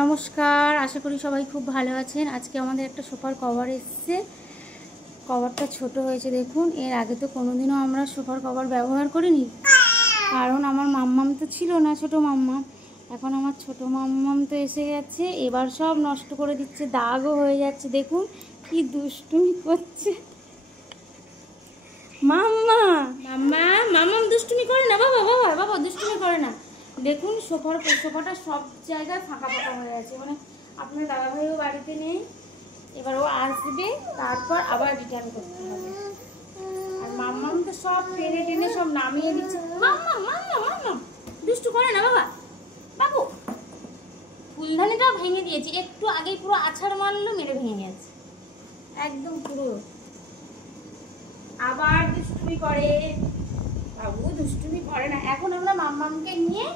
নমস্কার, আশা করি সবাই খুব ভালো আছেন। আজকে আমাদের একটা সোফার কভার এসেছে। কভারটা ছোট হয়েছে দেখুন। এর আগে তো কোনোদিনও আমরা সোফার কভার ব্যবহার করিনি, কারণ আমার মাম্মাম তো ছিল না, ছোট মাম্মাম। এখন আমার ছোট মাম্মাম তো এসে গেছে, এবার সব নষ্ট করে দিচ্ছে, দাগও হয়ে যাচ্ছে। দেখুন কি দুষ্টুমি করছে মাম্মা। মাম্মা মাম্মাম দুষ্টুমি করে না, বাবা বাবা বাবা দুষ্টুমি করে না। দেখুন সোফাটা সব জায়গায় ফাঁকা ফাঁকা হয়ে আছে, মানে আপনার দাদাভাইও বাড়িতে নেই। এবার ও আসবে, তারপর আবার রিটার্ন করতে হবে। আর মাম্মাম তো সব টেনে টেনে সব নামিয়ে দিচ্ছে। মাম্মা মাম্মা মাম্মা দুষ্টু করে না বাবা। বাবু ফুলদানিটাও ভেঙে দিয়েছি, একটু আগেই পুরো আছাড় মারলো, মেরে ভেঙে নিয়েছে একদম পুরো। আবার দুষ্টুমি করে, বাবু দুষ্টুমি করে না। এখন আমরা মাম্মামকে নিয়ে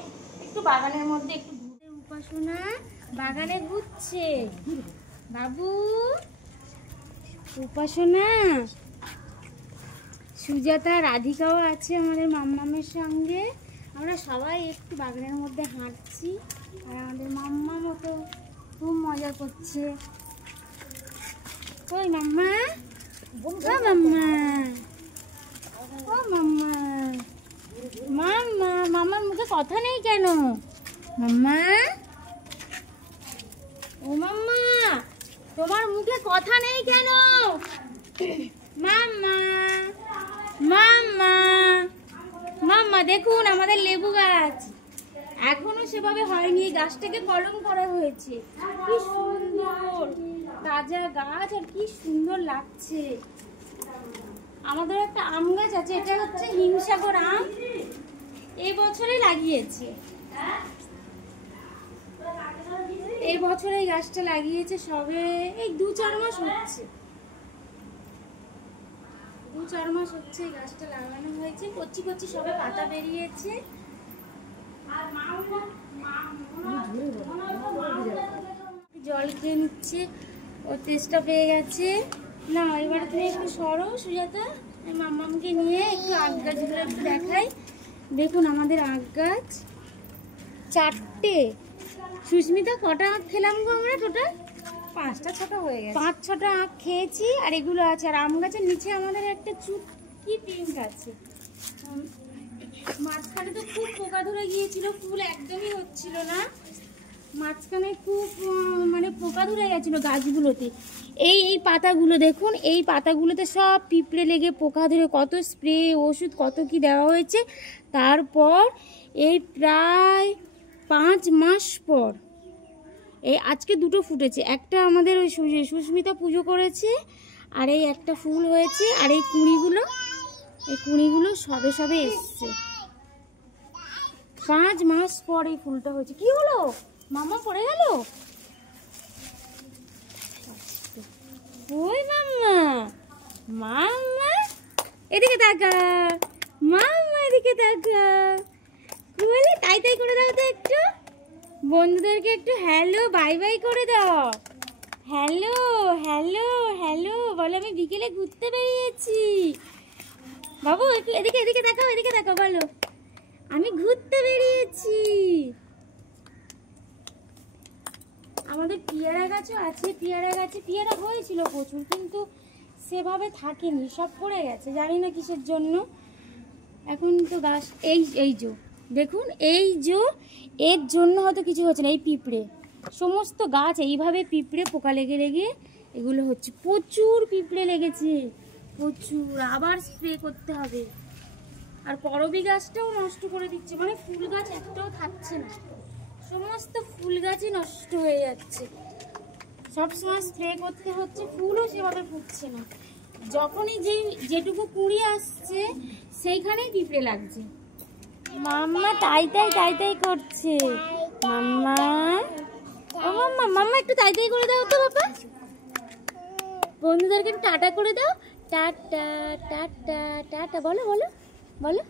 একটু বাগানের মধ্যে একটু ঘুরতে। উপাসনা বাগানে ঘুরছে, বাবু উপাসনা। সুজাতা রাধিকাও আছে আমাদের মাম্মামের সঙ্গে। আমরা সবাই একটু বাগানের মধ্যে হাঁটছি, আর আমাদের মাম্মামও তো খুব মজা করছে। কই মাম্মা, ও মাম্মা, ও মাম্মা, মাম্মা। মাম্মার মুখে কথা নেই কেন মাম্মা? ও মাম্মা, তোমার মুখে কথা নেই কেন মাম্মা? মাম্মা মাম্মা দেখুন আমাদের লেবু গাছ এখনো সেভাবে হয়নি, গাছটাকে কলম করা হয়েছে। কি সুন্দর তাজা গাছ, আর কি সুন্দর লাগছে। আমাদের একটা আম গাছ আছে, এটা হচ্ছে হিমসাগর আম, এই বছরে লাগিয়েছে। এই বছরে এই গাছটা লাগিয়েছে সবে, এই 2-4 মাস হচ্ছে, 2-4 মাস হচ্ছে এই গাছটা লাগানো হয়েছে। কচি কচি সবে পাতা বেরিয়েছে। জল খেয়ে নিচ্ছে, ও তেষ্টা পেয়ে গেছে। না এবার তুমি একটু সরো সুজাতা, মাম্মামকে নিয়ে একটু আখ গাছগুলো একটু দেখাই। দেখুন আমাদের আখ গাছ 4টে। সুস্মিতা কটা আখ খেলাম গো আমরা? টোটাল 5-6টা হয়ে গেছে, 5-6টা আখ খেয়েছি। আর এগুলো আছে। আর আম গাছের নিচে আমাদের একটা চুটকি পিঙ্ক আছে। মাঝখানে তো খুব পোকা ধরে গিয়েছিল, ফুল একদমই হচ্ছিল না। মাঝখানে খুব মানে পোকা ধরে গেছিল গাছগুলোতে। এই পাতাগুলো দেখুন, এই পাতাগুলোতে সব পিঁপড়ে লেগে পোকা ধরে, কত স্প্রে ওষুধ কত কি দেওয়া হয়েছে। তারপর এই প্রায় 5 মাস পর এই আজকে 2টো ফুটেছে। একটা আমাদের ওই সুস্মিতা পুজো করেছে, আর এই একটা ফুল হয়েছে। আর এই কুঁড়িগুলো সবে সবে এসছে। 5 মাস পর এই ফুলটা হয়েছে। কি হলো মামা, পড়ে গেল? ওই মাম্মা, মাম্মা এদিকে তাকা, মাম্মা এদিকে তাকা। কি বলে? তাই তাই করে দাও তো একটু, বন্ধুদেরকে একটু হ্যালো বাই বাই করে দাও। হ্যালো হ্যালো হ্যালো বলো, আমি বিকেলে ঘুরতে বেরিয়েছি। বাবু এদিকে এদিকে দেখাও, এদিকে দেখাও, বলো আমি ঘুরতে বেরিয়েছি। আমাদের পেয়ারা গাছও আছে, পেয়ারা গাছে পেয়ারা হয়েছিল প্রচুর, কিন্তু সেভাবে থাকেনি, সব পড়ে গেছে, জানি না কিসের জন্য। এখন তো গাছ এই যে দেখুন, এর জন্য হয়তো কিছু হচ্ছে না। এই পিঁপড়ে, সমস্ত গাছ এইভাবে পিঁপড়ে পোকা লেগে লেগে এগুলো হচ্ছে। প্রচুর পিঁপড়ে লেগেছে, প্রচুর। আবার স্প্রে করতে হবে। আর করবী গাছটাও নষ্ট করে দিচ্ছে, মানে ফুল গাছ একটাও থাকছে না, সমস্ত ফুল গাছই নষ্ট হয়ে যাচ্ছে। সবসময় স্প্রে করতে হচ্ছে, ফুলও সেভাবে ফুটছে না। যখনই যেটুকু কুঁড়ি আসছে সেইখানেই পিঁপড়ে লাগছে। মাম্মা তাই তাই করছে। মাম্মা, ও মাম্মা, মাম্মা একটু তাই করে দাও তো বাবা। বন্ধুদেরকে একটু টাটা করে দাও। টাটা টাটা টাটা বলো বলো বলো,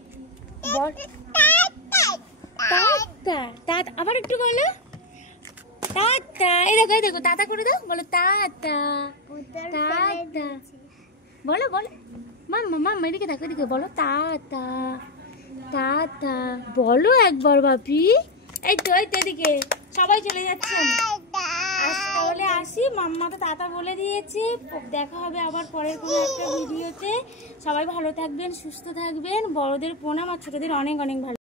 টাটা আবার একটু বলো টাটা। এই দেখো টাটা করে দাও, বলো টাটা টাটা বলো বলো। মাম্মা মাম্মা এদিকে দেখো, এদিকে বলো টাটা টাটা বলো একবার বাপি। এই তো এদিকে সবাই চলে যাচ্ছে। তাহলে আসি, মাম্মা তো টাটা বলে দিয়েছে। দেখা হবে আবার পরের কোনো একটা ভিডিওতে। সবাই ভালো থাকবেন, সুস্থ থাকবেন। বড়দের প্রণাম আর ছোটদের অনেক অনেক ভালো।